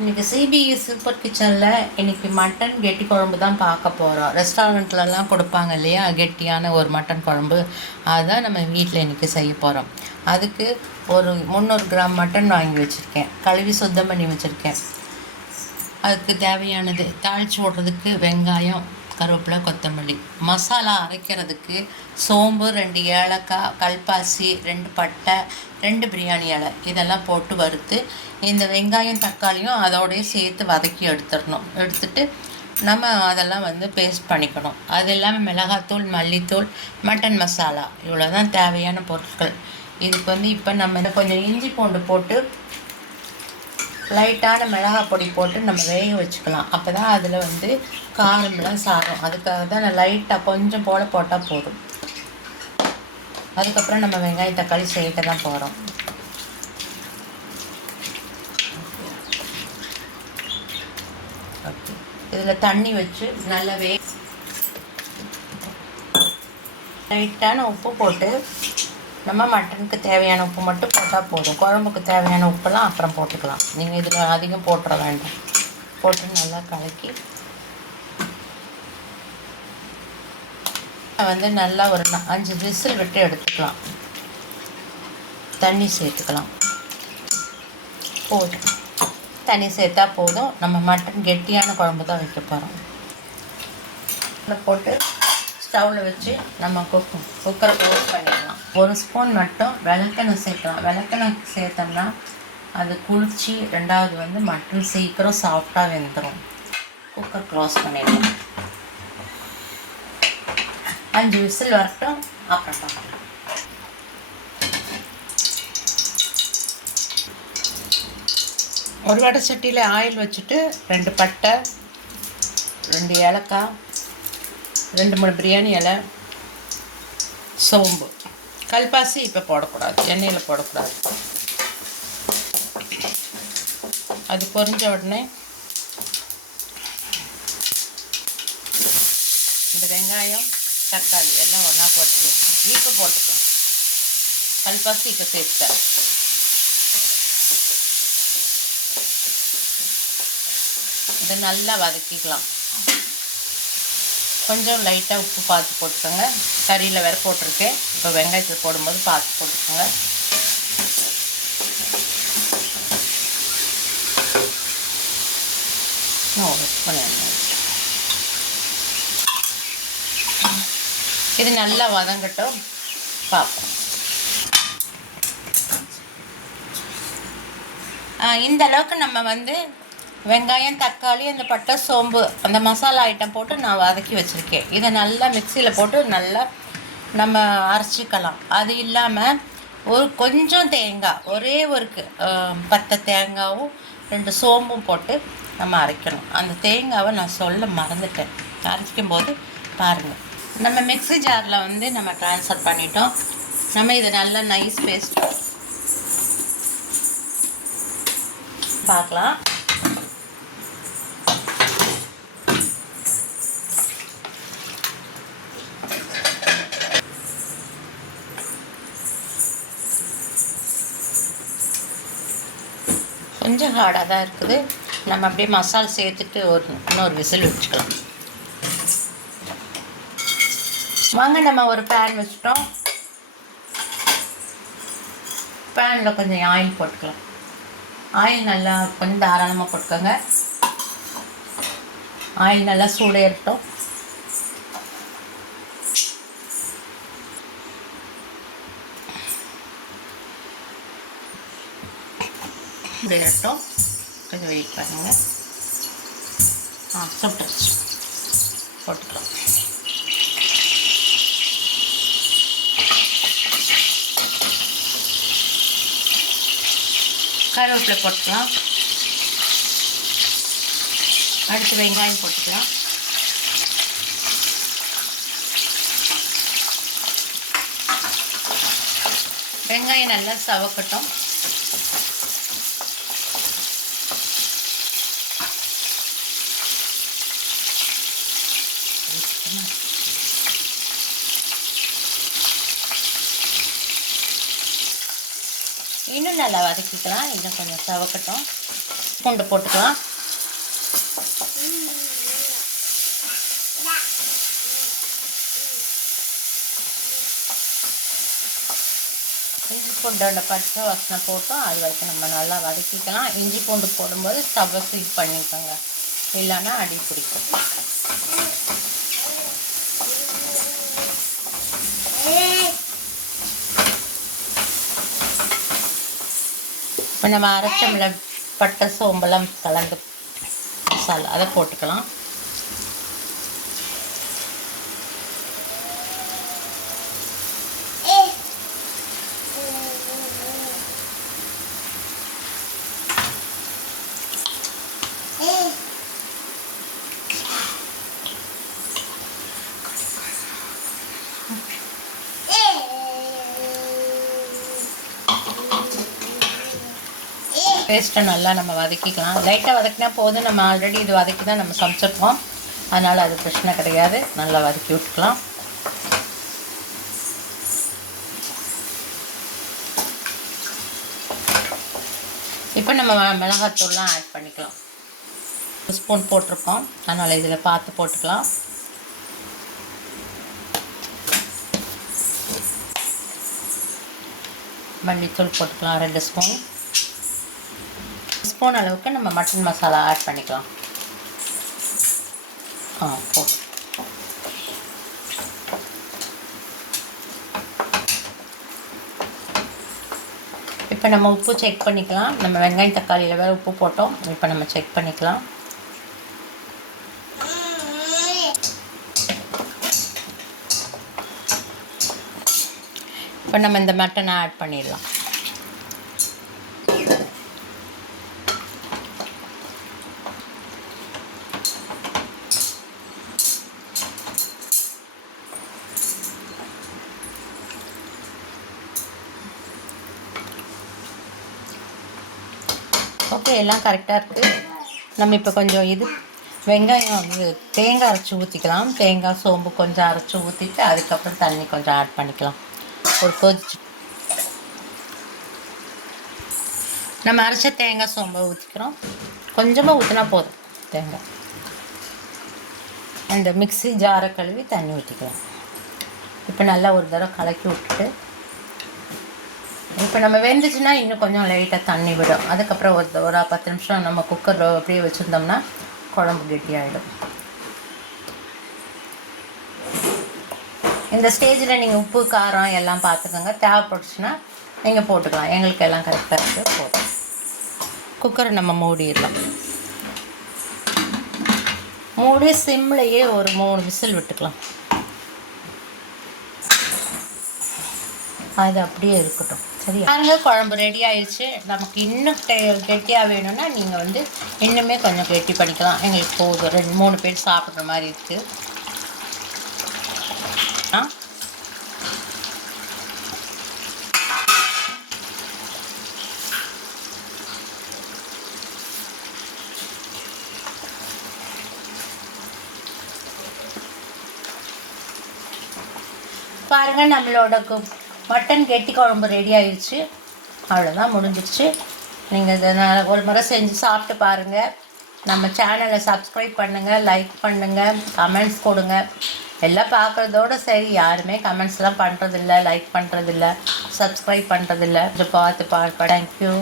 இன்றைக்கி CBS super கிச்சனில் இன்றைக்கி மட்டன் கெட்டி குழம்பு தான் பார்க்க போகிறோம் ரெஸ்டாரண்ட்லலாம் கொடுப்பாங்க இல்லையா? கெட்டியான ஒரு மட்டன் குழம்பு. அதுதான் நம்ம வீட்டில் இன்றைக்கி செய்ய போகிறோம் அதுக்கு ஒரு முந்நூறு கிராம் மட்டன் வாங்கி வச்சுருக்கேன். கழுவி சுத்தம் பண்ணி வச்சுருக்கேன். அதுக்கு தேவையானது தாளித்து ஓடுறதுக்கு வெங்காயம் கருவேப்பிலை கொத்தமல்லி. மசாலா அரைக்கிறதுக்கு சோம்பு ரெண்டு ஏலக்காய் கல்பாசி ரெண்டு பட்டை ரெண்டு பிரியாணி இலை. இதெல்லாம் போட்டு வறுத்து இந்த வெங்காயம் தக்காளியும் அதோடய சேர்த்து வதக்கி எடுத்துடணும். எடுத்துட்டு நம்ம அதெல்லாம் வந்து பேஸ்ட் பண்ணிக்கணும். அது இல்லாமல் மிளகாத்தூள் மல்லித்தூள் மட்டன் மசாலா இவ்வளோ தான் தேவையான பொருட்கள். இதுக்கு வந்து இப்போ நம்ம இதை கொஞ்சம் இஞ்சி பூண்டு போட்டு லைட்டான மிளகாய் பொடி போட்டு நம்ம வேக வச்சுக்கலாம். அப்போ தான் அதில் வந்து காரம்லாம் சாரும். அதுக்காக தான் நான் லைட்டாக கொஞ்சம் போல போட்டால் போதும். அதுக்கப்புறம் நம்ம வெங்காயம் தக்காளி சேர்க்க தான் போகிறோம் இதில் தண்ணி வச்சு நல்லா வே லைட்டான உப்பு போட்டு நம்ம மட்டனுக்கு தேவையான உப்பு மட்டும் போட்டால் போதும். குழம்புக்கு தேவையான உப்பெல்லாம் அப்புறம் போட்டுக்கலாம். நீங்கள் இதில் அதிகம் போட்டுற வேண்டாம். போட்டு நல்லா கலக்கி வந்து நல்லா ஒரு அஞ்சு விசில் விட்டு எடுத்துக்கலாம். தண்ணி சேர்த்துக்கலாம். போதும். தண்ணி சேர்த்தா போதும். நம்ம மட்டன் கெட்டியான குழம்பு தான் வைக்க போகிறோம் போட்டு ஸ்டவ்வில் வச்சு நம்ம குக் குக்கரை க்ளோஸ் பண்ணி ஒரு ஸ்பூன் மட்டும் விளக்கெண்ணெய் சேர்க்கலாம். விளக்கெண்ணெய் சேர்த்தோம்னா அது குளிர்ச்சி ரெண்டாவது வந்து மட்டன் சீக்கிரம் சாஃப்டாக வெந்துடும் குக்கர் க்ளோஸ் பண்ணிடலாம். அஞ்சு விசில் வரட்டும். அப்புறம் பார்க்கலாம். ஒரு வடை சட்டியில் ஆயில் வச்சுட்டு ரெண்டு பட்டை ரெண்டு ஏலக்காய் ரெண்டு மூணு பிரியாணி இலை சோம்பு. கல்பாசி இப்போ போடக்கூடாது எண்ணெயில் போடக்கூடாது. அது பொரிஞ்ச உடனே இந்த வெங்காயம் தக்காளி எல்லாம் ஒன்றா போட்டுருவோம் இப்போ போட்டுக்கலாம். கல்பாசி இப்போ சேர்த்தேன் இதை நல்லா வதக்கிக்கலாம். கொஞ்சம் லைட்டாக உப்பு பார்த்து போட்டுக்கோங்க. கறியில் வேறு போட்டிருக்கேன். இப்போ வெங்காயத்தில் போடும்போது பார்த்து போட்டுக்கோங்க. ஓ இது நல்லா வதங்கட்டும். பார்ப்போம் இந்த அளவுக்கு நம்ம வந்து வெங்காயம் தக்காளி அந்த பட்டை சோம்பு அந்த மசாலா ஐட்டம் போட்டு நான் வதக்கி வச்சுருக்கேன். இதை நல்லா மிக்சியில் போட்டு நல்லா நம்ம அரைச்சிக்கலாம். அது இல்லாமல் ஒரு கொஞ்சம் தேங்காய் ஒரே ஒரு பத்து ஆ, தேங்காவும் ரெண்டு சோம்பும் போட்டு நம்ம அரைக்கணும். அந்த தேங்காவை நான் சொல்ல மறந்துட்டேன். அரைக்கும் போது பாருங்கள் நம்ம மிக்ஸி ஜாரில் வந்து நம்ம ட்ரான்ஸ்ஃபர் பண்ணிட்டோம். நம்ம இதை நல்லா நைஸ் பேஸ்ட் பார்க்கலாம். கொஞ்சம் ஹார்டாக தான் இருக்குது. நம்ம அப்படியே மசால் சேர்த்துட்டு ஒரு இன்னொரு விசில் வச்சுக்கலாம் வாங்க நம்ம ஒரு பேன் வச்சுட்டோம். பேனில் கொஞ்சம் ஆயில் போட்டுக்கலாம். ஆயில் நல்லா கொஞ்சம் தாராளமாக போட்டுக்கோங்க. ஆயில் நல்லா சூடேறட்டும். சூடேறட்டும் கொஞ்சம் வெயிட் பண்ணுங்கள் ஆ சுட்டுச்சு போட்டுக்கலாம். கருவேப்பிலை போட்டுக்கலாம். அடுத்து வெங்காயம் போட்டுக்கலாம். வெங்காயம் நல்லா சவக்கட்டும். நல்லா வதக்கிக்கலாம். இன்னும் கொஞ்சம் சவக்கட்டும் பூண்டு போட்டுக்கலாம். இஞ்சி பூண்டோட பச்சை வசனம் போட்டோம். அது வரைக்கும் நம்ம நல்லா வதக்கிக்கலாம். இஞ்சி பூண்டு போடும்போது ஸ்டவ்வை ஸ்வீட் பண்ணிக்கோங்க. இல்லைன்னா அடி பிடிக்கும். இப்போ நம்ம அரைச்ச மிள பட்டை சோம்பெல்லாம் கலந்து மசாலா அதை போட்டுக்கலாம். பேஸ்ட்டை நல்லா நம்ம வதக்கிக்கலாம். லைட்டாக வதக்கினா போதும். நம்ம ஆல்ரெடி இது வதக்கி தான் நம்ம சமைச்சிருக்கோம். அதனால் அது பிரச்சனை கிடையாது. நல்லா வதக்கி விட்டுக்கலாம். இப்போ நம்ம மிளகாத்தூள்லாம் ஆட் பண்ணிக்கலாம். ஒரு ஸ்பூன் போட்டிருக்கோம். அதனால் இதில் பார்த்து போட்டுக்கலாம். மல்லித்தூள் போட்டுக்கலாம். ரெண்டு ஸ்பூன் ஸ்பூன் அளவுக்கு நம்ம மட்டன் மசாலா ஆட் பண்ணிக்கலாம். ஆ போட்டு இப்போ நம்ம உப்பு செக் பண்ணிக்கலாம். நம்ம வெங்காயம் தக்காளியில் வேறு உப்பு போட்டோம். இப்போ நம்ம செக் பண்ணிக்கலாம். இப்போ நம்ம இந்த மட்டனை ஆட் பண்ணிடலாம். ஓகே எல்லாம் கரெக்டாக இருக்குது நம்ம இப்போ கொஞ்சம் இது வெங்காயம் வந்து தேங்காய் அரைச்சி ஊற்றிக்கலாம் தேங்காய் சோம்பு கொஞ்சம் அரைச்சி ஊற்றிட்டு அதுக்கப்புறம் தண்ணி கொஞ்சம் ஆட் பண்ணிக்கலாம். ஒரு கொதிச்சு. நம்ம அரைச்ச தேங்காய் சோம்பை ஊற்றிக்கிறோம் கொஞ்சமாக ஊற்றினா போதும் தேங்காய். அந்த மிக்ஸி ஜாரை கழுவி தண்ணி ஊற்றிக்கலாம் இப்போ நல்லா ஒரு தடவை கலக்கி விட்டுட்டு இப்போ நம்ம வெந்துச்சுன்னா இன்னும் கொஞ்சம் லைட்டாக தண்ணி விடும். அதுக்கப்புறம் ஒரு ஒரு பத்து நிமிஷம் நம்ம குக்கரில் அப்படியே வச்சுருந்தோம்னா குழம்பு கெட்டியாகிடும் இந்த ஸ்டேஜில் நீங்கள் உப்பு காரம் எல்லாம் பார்த்துக்கோங்க தேவைப்பட்டுச்சுன்னா நீங்கள் போட்டுக்கலாம். எங்களுக்கு எல்லாம் கரெக்டாக இருக்குது போதும். குக்கரை நம்ம மூடிடலாம். மூடி சிம்லையே ஒரு மூணு விசில் விட்டுக்கலாம். அது அப்படியே இருக்கட்டும். பாருங்க குழம்பு ரெடி ஆயிடுச்சு நமக்கு இன்னும் டெ- கெட்டியாக வேணும்னா நீங்கள் வந்து இன்னுமே கொஞ்சம் கெட்டி பண்ணிக்கலாம். எங்களுக்கு போதும். ரெண்டு மூணு பேர் சாப்பிட்ற மாதிரி இருக்குது ஆ? பாருங்க நம்மளோட மட்டன் கெட்டி குழம்பு ரெடி ஆயிடுச்சு அவ்வளோதான் முடிஞ்சிடுச்சு நீங்கள் இதை நான் ஒரு முறை செஞ்சு சாப்பிட்டு பாருங்கள் நம்ம சேனலை சப்ஸ்கிரைப் பண்ணுங்கள் லைக் பண்ணுங்கள் கமெண்ட்ஸ் கொடுங்க. எல்லாம் பார்க்குறதோட சரி யாருமே கமெண்ட்ஸ்லாம் பண்ணுறதில்ல லைக் பண்ணுறதில்ல சப்ஸ்கிரைப் பண்ணுறதில்ல கொஞ்சம் பார்த்து பார்ப்பேன் தேங்க்யூ